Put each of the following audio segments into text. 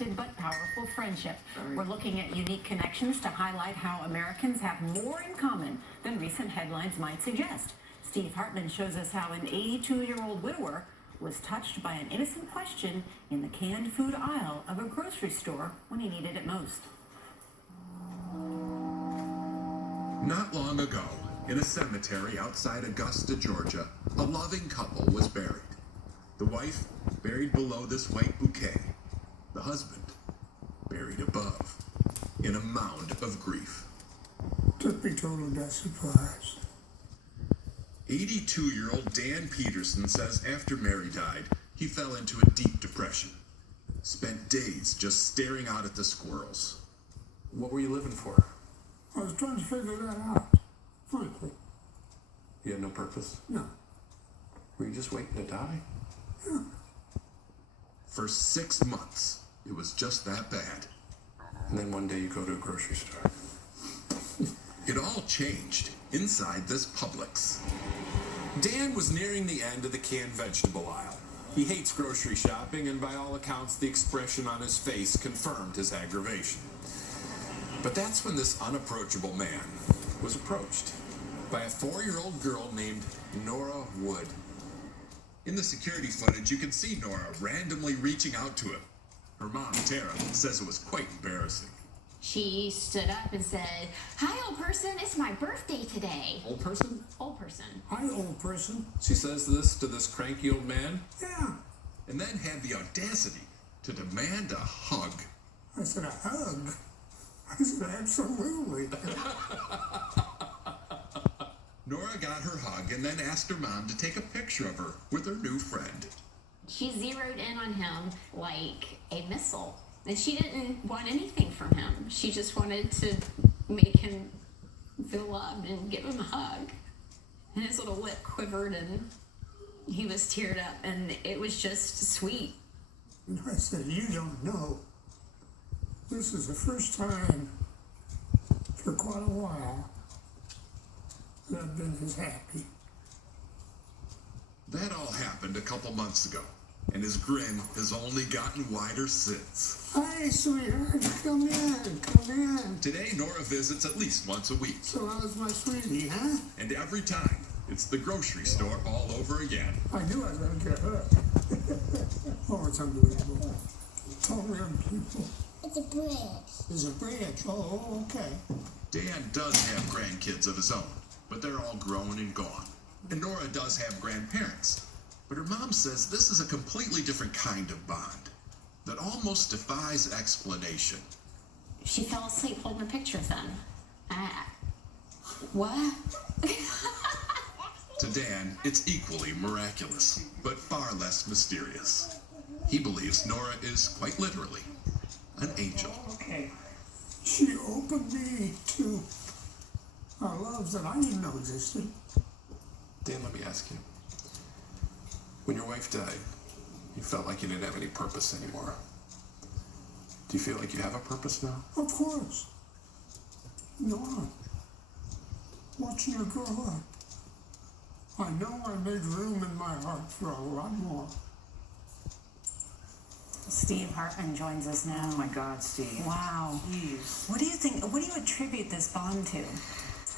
unexpected but powerful friendship. We're looking at unique connections to highlight how Americans have more in common than recent headlines might suggest. Steve Hartman shows us how an 82-year-old widower was touched by an innocent question in the canned food aisle of a grocery store when he needed it most. Not long ago, in a cemetery outside Augusta, Georgia, a loving couple was buried. The wife buried below this white bouquet. The husband buried above in a mound of grief. Took me total by surprise. 82-year-old Dan Peterson says after Mary died, he fell into a deep depression. Spent days just staring out at the squirrels. What were you living for? I was trying to figure that out, frankly. You had no purpose? No. Were you just waiting to die? Yeah. For 6 months, it was just that bad. And then one day you go to a grocery store. It all changed inside this Publix. Dan was nearing the end of the canned vegetable aisle. He hates grocery shopping, and by all accounts, the expression on his face confirmed his aggravation. But that's when this unapproachable man was approached by a 4-year-old girl named Nora Wood. In the security footage, you can see Nora randomly reaching out to him. Her mom, Tara, says it was quite embarrassing. She stood up and said, "Hi, old person, it's my birthday today." Old person? Old person. Hi, old person. She says this to this cranky old man, Yeah. and then had the audacity to demand a hug. I said, a hug? I said, absolutely. Nora got her hug and then asked her mom to take a picture of her with her new friend. She zeroed in on him like a missile. And she didn't want anything from him. She just wanted to make him feel loved and give him a hug. And his little lip quivered and he was teared up, and it was just sweet. And I said, you don't know. This is the first time for quite a while that I've been as happy. That all happened a couple months ago, and his grin has only gotten wider since. Hi, sweetheart. Come in. Today, Nora visits at least once a week, So how's my sweetie, huh? and every time, it's the grocery store all over again. I knew I was going to get hurt. Oh, it's unbelievable. Totally unbelievable. It's a bridge. There's a bridge. Oh, okay. Dan does have grandkids of his own, but they're all grown and gone. And Nora does have grandparents, but her mom says this is a completely different kind of bond that almost defies explanation. She fell asleep holding a picture of them. What? To Dan, it's equally miraculous, but far less mysterious. He believes Nora is quite literally an angel. Okay. She opened me to loves that I didn't know existed. Dan, let me ask you. When your wife died, you felt like you didn't have any purpose anymore. Do you feel like you have a purpose now? Of course. Nora, watching her grow up, I know I made room in my heart for a lot more. Steve Hartman joins us now. Oh my God, Steve. Wow. Jeez. What do you think? What do you attribute this bond to?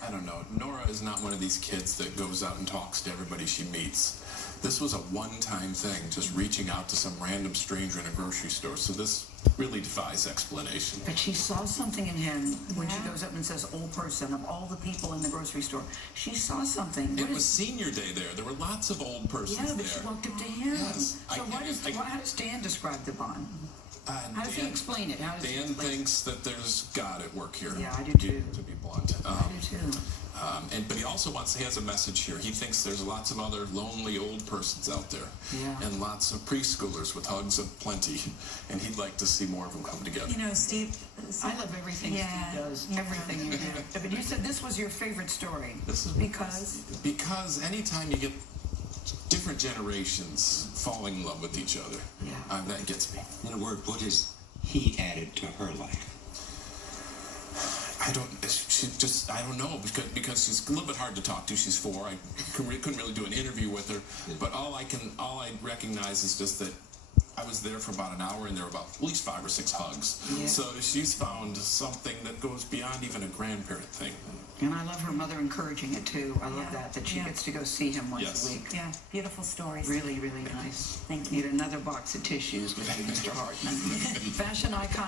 I don't know. Nora is not one of these kids that goes out and talks to everybody she meets. This was a one-time thing, just reaching out to some random stranger in a grocery store. So this really defies explanation. But she saw something in him when she Yeah. goes up and says, old person, of all the people in the grocery store. She saw something. It What was is- senior day there. There were lots of old persons Yeah, but there. she walked up to him. Yes. So how does Dan describe the bond? How does he explain it? How does he Dan explain it? thinks that there's God at work here. Yeah, I do too. To be blunt. I do too. But he also he has a message here. He thinks there's lots of other lonely old persons out there. Yeah. And lots of preschoolers with hugs of plenty. And he'd like to see more of them come together. You know, Steve. I love everything Yeah. Steve does. Yeah. Everything you do. But you said this was your favorite story. This is because anytime you get different generations falling in love with each other, that gets me. In a word, what has he added to her life? I don't know, because she's a little bit hard to talk to. She's 4. I couldn't really do an interview with her, but all I recognize is just that I was there for about an hour, and there were about at least 5 or 6 hugs. Yeah. So she's found something that goes beyond even a grandparent thing. And I love her mother encouraging it too. I love that she gets to go see him once a week. Yeah, beautiful stories. Really, really nice. Thank you. Need another box of tissues with you, Mr. Hartman. Fashion icon.